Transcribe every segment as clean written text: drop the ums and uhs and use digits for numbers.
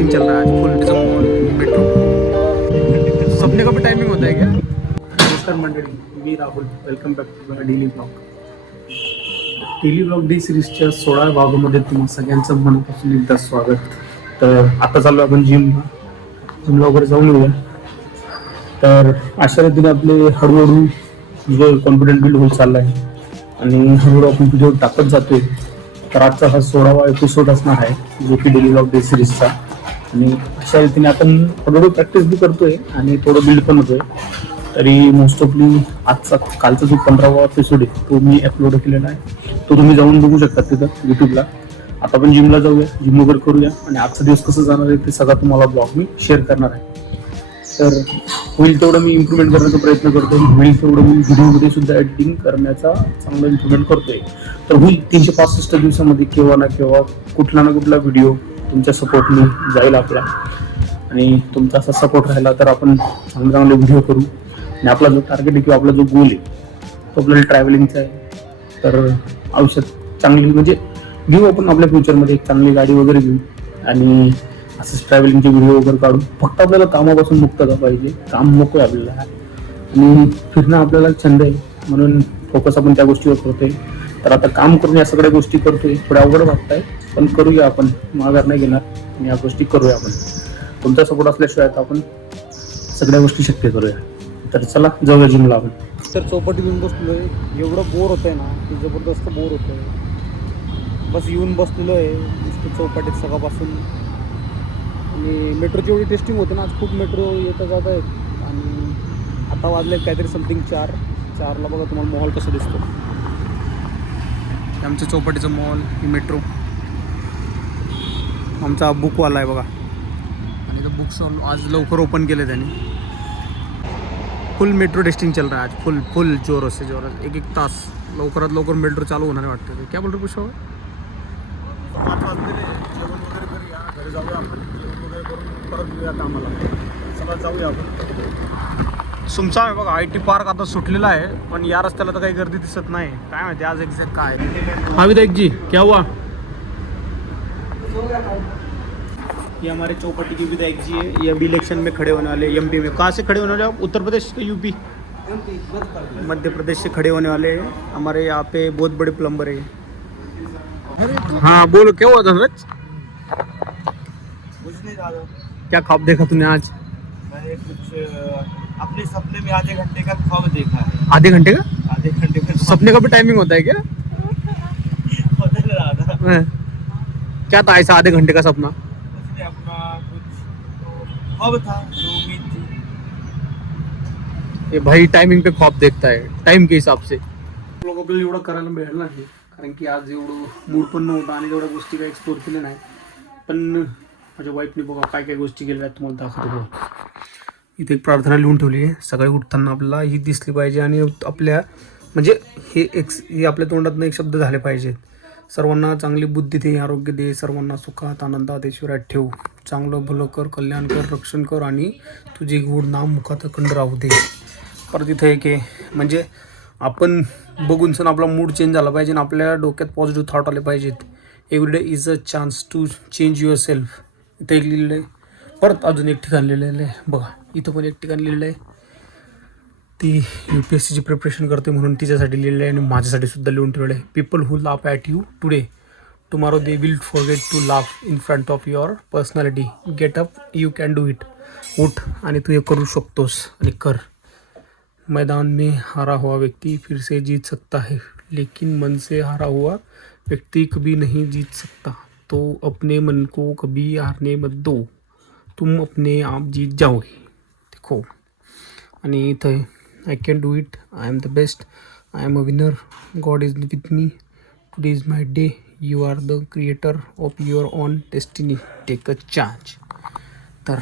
Testing चल रहा है आज फुल मॉल मेट्रो। सपने का भी टाइमिंग होता है क्या? नमस्कार मंडळी, मी Rahul. Welcome back to my daily blog. Daily blog D सिरीजच्या 16व्या भागामध्ये तुम्हा सगळ्यांचं मनापासून एकदा स्वागत. तर आता चालू आपण जिमला वगैरे जाऊन येऊया. तर अशा रीतीने आपले हळूहळू जो कॉन्फिडंट बिल्ड होत चालला आहे आणि हळूहळू आपण व्हिडिओ टाकत जातोय. तर आजचा हा 16वा एपिसोड असणार आहे जो की डेली ब्लॉग डे सिरीजचा. आणि अशा रीतीने आपण हळूहळू प्रॅक्टिस बी करतोय आणि थोडं बिल्ड पण होतोय. तरी मोस्ट ऑफली कालचा जो 15वा एपिसोड आहे तो मी अपलोड केलेला आहे, तो तुम्ही जाऊन बघू शकता तिथं यूट्यूबला. आता आपण जिमला जाऊया, जिम वगैरे करूया आणि आजचा दिवस कसं जाणार आहे ते सगळं तुम्हाला ब्लॉग मी शेअर करणार आहे. तर होईल तेवढं मी इम्प्रूव्हमेंट करण्याचा प्रयत्न करतोय, होईल तेवढं मी व्हिडिओमध्ये सुद्धा एडिटिंग करण्याचा चांगला इम्प्रूव्हमेंट करतोय. तर होईल 365 दिवसामध्ये केव्हा ना केव्हा कुठला ना कुठला व्हिडिओ तुमच्या सपोर्टने जाईल आपला. आणि तुमचा असा सपोर्ट राहिला तर आपण चांगले चांगले व्हिडिओ करू. आणि आपला जो टार्गेट आहे किंवा आपला जो गोल आहे तो आपल्याला ट्रॅव्हलिंगचा आहे. तर आयुष्यात चांगली म्हणजे घेऊ आपण आपल्या फ्युचरमध्ये एक चांगली गाडी वगैरे घेऊ आणि असंच ट्रॅव्हलिंगचे व्हिडिओ वगैरे काढू. फक्त आपल्याला कामापासून मुक्तता पाहिजे, काम नको आहे आपल्याला. आणि फिरणं आपल्याला छंद आहे म्हणून फोकस आपण त्या गोष्टीवर करतोय. तर आता काम करून या सगळ्या गोष्टी करतोय, थोड्या अवघड वाटतंय पण करूया आपण, माघार नाही घेणार आणि या गोष्टी करूया आपण. तुमचा सपोर्ट असल्याशिवाय आता आपण सगळ्या गोष्टी शक्य करूया. तर चला जाऊया जिमला आपण. तर चौपाटी येऊन बसलोय, एवढं बोर होतंय ना की जबरदस्त बोर होतंय. बस येऊन बसलेलो आहे नुसतं चौपाटीत सकाळपासून. आणि मेट्रोची एवढी टेस्टिंग होते ना आज, खूप मेट्रो येता जात आहेत. आणि आता वाजले काहीतरी समथिंग 4ला बघा तुम्हाला मॉल कसं दिसतो. आमच्या चौपाटीचं मॉल ही मेट्रो. आमचा बुकवाला आहे बघा. आणि तो बुक स्टॉल आज लवकर ओपन केले त्यांनी. फुल मेट्रो टेस्टिंग चल रहा है आज, फुल जोर से जोर. एक तास लवकरात लवकर मेट्रो चालू होणार आहे वाटतं. क्या बोल रहे पुष्पा? 5 वाजलेले, जेवण वगैरे करूया, घरी जाऊया आपण, जेवण वगैरे करून परत येऊया कामाला. चला जाऊया आपण. सुमचा आहे बघा. IT पार्क आता सुटलेला आहे पण या रस्त्याला तर काही गर्दी दिसत नाही. काय माहिती आज एक्झॅक्ट काय. हा विधायक जी क्या हुआ? ये हमारे चौपाटी के विधायक जी है, ये अभी इलेक्शन में खड़े होने वाले. MP में कहाँ से खड़े होने वाले आप? उत्तर प्रदेश के UP? मध्य प्रदेश से खड़े होने वाले हैं. हमारे यहाँ पे बहुत बड़े प्लम्बर है. हाँ बोलो क्या हुआ धनराज? कुछ नहीं ज़्यादा. क्या ख्वाब देखा तूने आज? मैंने कुछ अपने सपने में आधे घंटे का ख्वाब देखा है. आधे घंटे का? आधे घंटे का सपने का भी टाइमिंग होता है क्या? बदल रहा था. क्या था ऐसा आधे घंटे का सपना? उसने अपना कुछ ख्वाब था, जो उम्मीद थी. ये भाई टाइमिंग पे ख्वाब देखता है, टाइम के हिसाब से. लोक आपल्याला एवढं करायला मिळालं नाही कारण की आज एवढं मूड पण नव्हता आणि एवढ्या गोष्टी काही एक्सप्लोर केल्या नाही. पण माझ्या वाईफने बघा काय काय गोष्टी केल्या आहेत तुम्हाला दाखवतो. इथे एक प्रार्थना लिहून ठेवली आहे. सकाळी उठताना आपल्याला ही दिसली पाहिजे आणि आपल्या म्हणजे हे आपल्या तोंडातनं एक शब्द झाले पाहिजेत. सर्वांना चांगली बुद्धी दे, आरोग्य दे, सर्वांना सुखात आनंदात ऐश्वर्यात ठेव, चांगलं भलं कर, कल्याण कर, रक्षण कर आणि तुझे गोड नाम मुखात अखंड राहू दे. परत इथं एक आहे म्हणजे आपण बघून सण आपला मूड चेंज झाला पाहिजे आणि आपल्या डोक्यात पॉझिटिव्ह थॉट आले पाहिजेत. Every day is a chance to change your self. इथं एक लिहिलेलं आहे. परत अजून एक ठिकाण लिहिलेलं आहे बघा. इथं पण एक ठिकाण लिहिलेलं आहे. ती UPSCची प्रिपरेशन करते म्हणून तिच्यासाठी लिहिलं आहे आणि माझ्यासाठी सुद्धा लिहून ठेवलं आहे. People who laugh at you today tomorrow they will forget to laugh in front of your personality. Get up, you can do it. उठ आणि तू हे करू शकतोस आणि कर. मैदान में हारा हुआ व्यक्ति फिर से जीत सकता है, लेकिन मन से हारा हुआ व्यक्ति कभी नहीं जीत सकता. तो अपने मन को कभी हारने मत दो, तुम अपने आप जीत जाओगे. देखो. आणि इथं I can do it, I am the best, I am a winner, God is with me, today is my day, you are the creator of your own destiny, take a charge. तर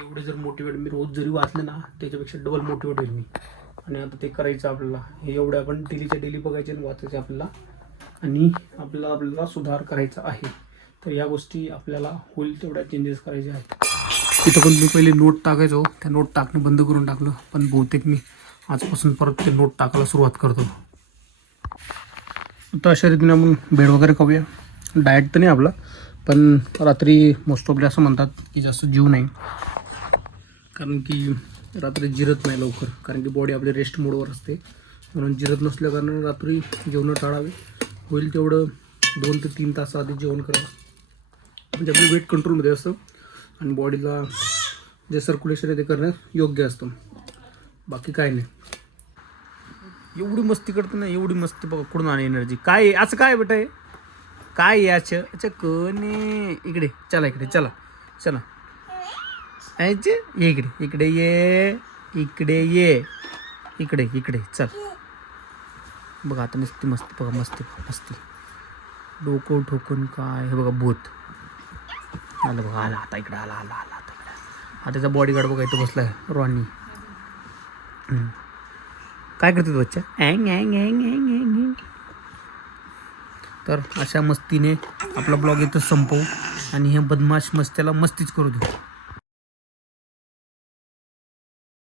एवढे जर motivate me रोज जरी वाचले ना त्याच्यापेक्षा double motivate होईल मी. आणि आता ते करायचं आपल्याला. हे एवढे आपण डेली बघायचे आणि वाचायचे आपल्याला आणि आपल्याला सुधार करायचा आहे. तर या गोष्टी आपल्याला होईल तेवढ्या चेंजेस करायचे आहेत. तिथं पण मी पहिले नोट टाकायचो, त्या नोट टाकणं बंद करून टाकलं. पण बहुतेक मी आजपासून परत ते नोट टाकायला सुरुवात करतो. तर अशा रीतीने आपण भेळ वगैरे खाऊया. डाएट तर नाही आपला पण रात्री मोस्ट ऑफली असं म्हणतात की जास्त जीव नाही, कारण की रात्री जिरत नाही लवकर, कारण की बॉडी आपली रेस्ट मोडवर असते. म्हणून जिरत नसल्या कारणाने रात्री जेवण टाळावे. होईल तेवढं 2 ते 3 तास आधी जेवण करावं, म्हणजे आपलं वेट कंट्रोलमध्ये असतं आणि बॉडीला जे सर्क्युलेशन आहे ते करणं योग्य असतं. बाकी काय नाही. एवढी मस्ती करते ना, एवढी मस्ती बघा कुठून आणि एनर्जी. काय आहे असं, काय बेटा आहे काय याचं? अच्छा कोणी इकडे चला, इकडे चला चला, इकडे इकडे ये, इकडे ये, इकडे इकडे चल. बघा आता मस्ती मस्ती बघा, मस्ती मस्ती. डोकं ठोकून काय हे बघा भूत आलं बघा, आला आता इकडे, आला आला आला आता इकडे. हा त्याचा बॉडीगार्ड बघा इथं बसलाय रॉनी. काय करते तू बच्चा? अँग अँग अँग अँग अँग. तर अशा मस्तीने आपला ब्लॉग इथं संपवू आणि हे बदमाश मस्त्याला मस्तीच करू देऊ.